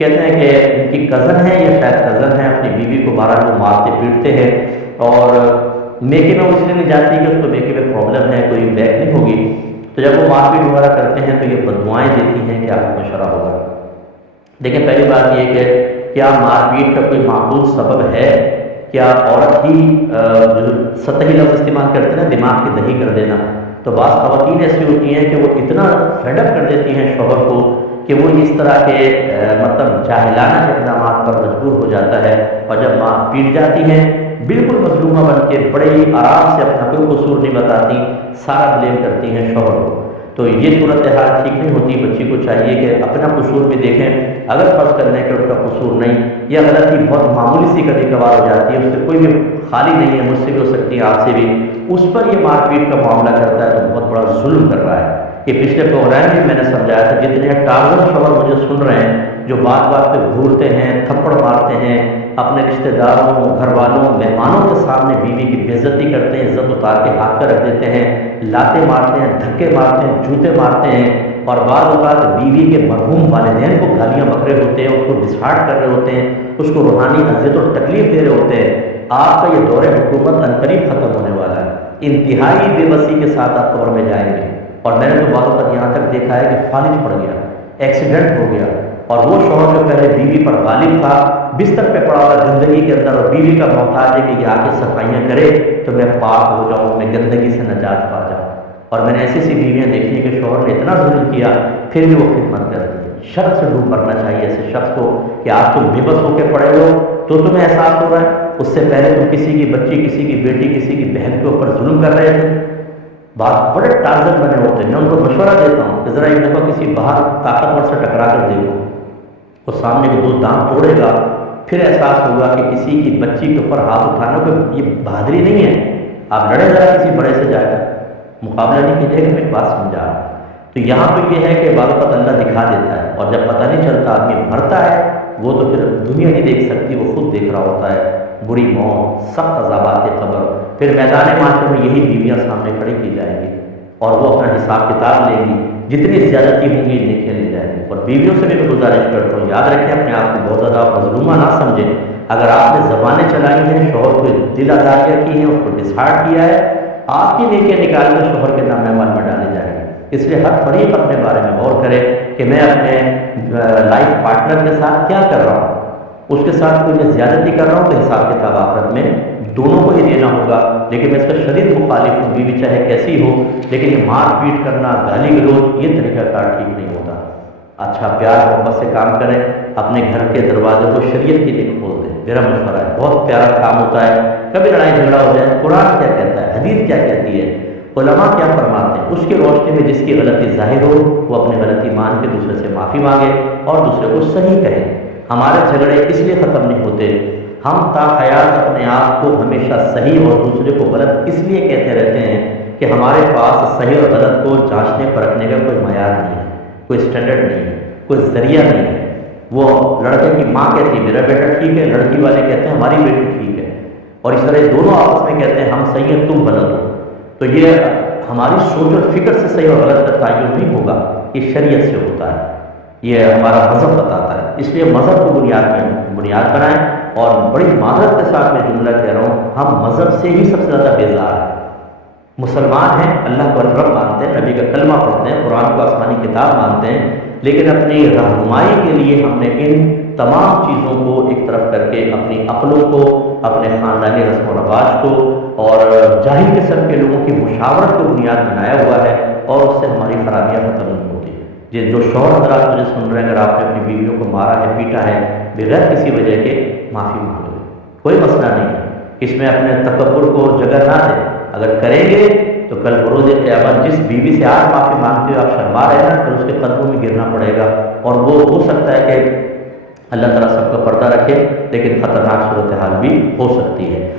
کہتے ہیں کہ ان کی کزن ہے یا شاید کزن ہے، اپنی بیوی کو 12 لوگ مارتے پیٹتے ہیں، اور میکے میں اس لیے نہیں جاتی کہ اس کو میکے میں پرابلم ہے، کوئی بیک نہیں ہوگی، تو جب وہ مار پیٹ وغیرہ کرتے ہیں تو یہ بددعائیں دیتی ہیں کہ آپ کو مشورہ ہوگا۔ دیکھیں پہلی بات یہ کہ کیا مار پیٹ کا کوئی معقول سبب ہے؟ کیا عورت ہی جو سطحی لفظ استعمال کرتے ہیں نا، دماغ کی دہی کر دینا، تو بعض خواتین ایسی ہوتی ہیں کہ وہ اتنا فیڈ اپ کر دیتی ہیں شوہر کو کہ وہ اس طرح کے مطلب جاہلانہ اقدامات پر مجبور ہو جاتا ہے، اور جب ماں پیٹ جاتی ہیں بالکل مظلومہ بن کے بڑے ہی آرام سے اپنا کوئی قصور نہیں بتاتی، سارا بلیم کرتی ہیں شوہر کو۔ تو یہ صورتحال ٹھیک نہیں ہوتی۔ بچی کو چاہیے کہ اپنا قصور بھی دیکھیں، اگر فرض کرنے کے اس کا قصور نہیں یا غلطی بہت معمولی سی کبھی کبھار ہو جاتی ہے، اس سے کوئی بھی خالی نہیں ہے، مجھ سے بھی ہو سکتی ہے، آپ سے بھی، اس پر یہ مار پیٹ کا معاملہ کرتا ہے تو بہت بڑا ظلم کر رہا ہے۔ یہ پچھلے پروگرام میں نے سمجھایا تھا، جتنے ٹارگٹ شوہر مجھے سن رہے ہیں جو بات بات پہ گھورتے ہیں، تھپڑ مارتے ہیں، اپنے رشتہ داروں، گھر والوں، مہمانوں کے سامنے بیوی کی بے عزتی کرتے ہیں، عزت اتار کے ہاتھ پہ رکھ دیتے ہیں، لاتے مارتے ہیں، دھکے مارتے ہیں، جوتے مارتے ہیں، اور بعض اوقات بیوی کے مرحوم والدین کو گالیاں بک رہے ہوتے ہیں، اس کو ڈسہارٹ کر رہے ہوتے ہیں، اس کو روحانی اذیت اور تکلیف دے رہے ہوتے ہیں۔ آپ کا یہ دور حکومت عنقریب ختم ہونے والا ہے، انتہائی بے بسی کے ساتھ آپ قبر میں جائیں گے۔ اور میں نے تو بعض اوقات یہاں تک دیکھا ہے کہ فالج پڑ گیا، ایکسیڈنٹ ہو گیا، اور وہ شوہر جو پہلے بیوی پر غالب تھا، بستر پہ پڑا ہوا گندگی کے اندر، اور بیوی کا محتاج ہے کہ یہ آ کے صفائیاں کرے تو میں پاک ہو جاؤں، میں گندگی سے نجات پا جاؤں۔ اور میں نے ایسی سی بیویاں دیکھی ہیں کہ شوہر نے اتنا ظلم کیا پھر بھی وہ خدمت کرتی ہے۔ شرط سے ڈوب مرنا چاہیے ایسے شخص کو کہ آج تم بے بس ہو کے پڑے ہو تو تمہیں احساس ہو رہا ہے، اس سے پہلے تم کسی کی بچی، کسی کی بیٹی، کسی کی بہن کے اوپر ظلم کر رہے تھے۔ بات بڑے ٹارگٹ بنے ہوتے ہیں، میں ان کو مشورہ دیتا ہوں کہ ذرا ایک دفعہ کسی باہر طاقتور سے ٹکرا کر دیکھو، وہ سامنے کے 2 دانت توڑے گا، پھر احساس ہوگا کہ کسی کی بچی کے اوپر ہاتھ اٹھانا کوئی یہ بہادری نہیں ہے۔ آپ لڑے ذرا کسی بڑے سے جا کر، مقابلہ نہیں کیجیے کہ میں ایک بات سمجھا رہا ہوں۔ تو یہاں پہ یہ ہے کہ بعض اوقات اللہ دکھا دیتا ہے، اور جب پتہ نہیں چلتا آدمی مرتا ہے، وہ تو پھر دنیا نہیں دیکھ سکتی، وہ خود دیکھ رہا ہوتا ہے بری موت، سخت عذابات قبر، پھر میدان معاشر میں یہی بیویاں سامنے کھڑی کی جائیں گی، اور وہ اپنا حساب کتاب لیں گی، جتنی زیادتی ہوں گی نیکیاں لی جائیں گی۔ اور بیویوں سے بھی میں گزارش کرتا ہوں، یاد رکھیں اپنے آپ کو بہت زیادہ مظلومہ نہ سمجھیں۔ اگر آپ نے زبانیں چلائی ہیں، شوہر کو دل آزاریاں کی ہیں، اس کو ڈسہارٹ کیا ہے، آپ کی نیکیاں نکال کر شوہر کے نام اعمال میں ڈالے جائیں گے۔ اس لیے ہر فریق اپنے بارے میں غور کرے کہ میں اپنے لائف پارٹنر کے ساتھ کیا کر رہا ہوں، اس کے ساتھ کوئی میں زیادتی کر رہا ہوں تو حساب کتاب آخرت میں دونوں کو ہی دینا ہوگا۔ لیکن میں اس کا شدید مخالف ہوں، بیوی چاہے کیسی ہو، لیکن یہ مار پیٹ کرنا، گالی گلوچ، یہ طریقہ کار ٹھیک نہیں ہوتا۔ اچھا پیار محبت سے کام کریں، اپنے گھر کے دروازے کو شریعت کے لیے کھول دیں، میرا مشورہ ہے، بہت پیارا کام ہوتا ہے۔ کبھی لڑائی جھگڑا ہو جائے، قرآن کیا کہتا ہے، حدیث کیا کہتی ہے، علماء کیا فرماتے ہیں، اس کی روشنی میں جس کی غلطی ظاہر ہو وہ اپنی غلطی مان کے دوسرے سے معافی مانگے اور دوسرے کو صحیح کہے۔ ہمارے جھگڑے اس لیے ختم نہیں ہوتے، ہم تا حیات اپنے آپ کو ہمیشہ صحیح اور دوسرے کو غلط اس لیے کہتے رہتے ہیں کہ ہمارے پاس صحیح اور غلط کو جانچنے پرکھنے کا کوئی معیار نہیں ہے، کوئی اسٹینڈرڈ نہیں ہے، کوئی ذریعہ نہیں ہے۔ وہ لڑکے کی ماں کہتی ہے میرا بیٹا ٹھیک ہے، لڑکی والے کہتے ہیں ہماری بیٹی ٹھیک ہے، اور اس طرح دونوں آپس میں کہتے ہیں ہم صحیح ہیں تم غلط ہو۔ تو یہ ہماری سوچ اور فکر سے صحیح اور غلط کا تعین نہیں ہوگا، یہ شریعت سے ہوتا ہے، یہ ہمارا مذہب بتاتا ہے۔ اس لیے مذہب کو بنیاد بنائیں، اور بڑی معذرت کے ساتھ میں جملہ کہہ رہا ہوں، ہم مذہب سے ہی سب سے زیادہ بیزار ہیں۔ مسلمان ہیں، اللہ کو رب مانتے ہیں، نبی کا کلمہ پڑھتے ہیں، قرآن کو آسمانی کتاب مانتے ہیں، لیکن اپنی رہنمائی کے لیے ہم نے ان تمام چیزوں کو ایک طرف کر کے اپنی عقلوں کو، اپنے خاندانی رسم و رواج کو اور جاہل قسم کے لوگوں کی مشاورت کو بنیاد بنایا ہوا ہے، اور اس سے ہماری خرابیاں ختم نہیں ہوتی۔ جو شوہر حضرات مجھے سن رہے ہیں، اگر آپ نے اپنی بیویوں کو مارا ہے، پیٹا ہے، بغیر کسی وجہ کے معافی مانگ لو، کوئی مسئلہ نہیں ہے، اس میں اپنے تکبر کو جگہ نہ دیں۔ اگر کریں گے تو کل بروز قیامت جس بیوی سے آج معافی مانگتے ہو آپ شرما رہے ہیں نا، پھر اس کے قدموں میں گرنا پڑے گا، اور وہ ہو سکتا ہے کہ اللہ تعالیٰ سب کا پردہ رکھے، لیکن خطرناک صورتحال بھی ہو سکتی ہے۔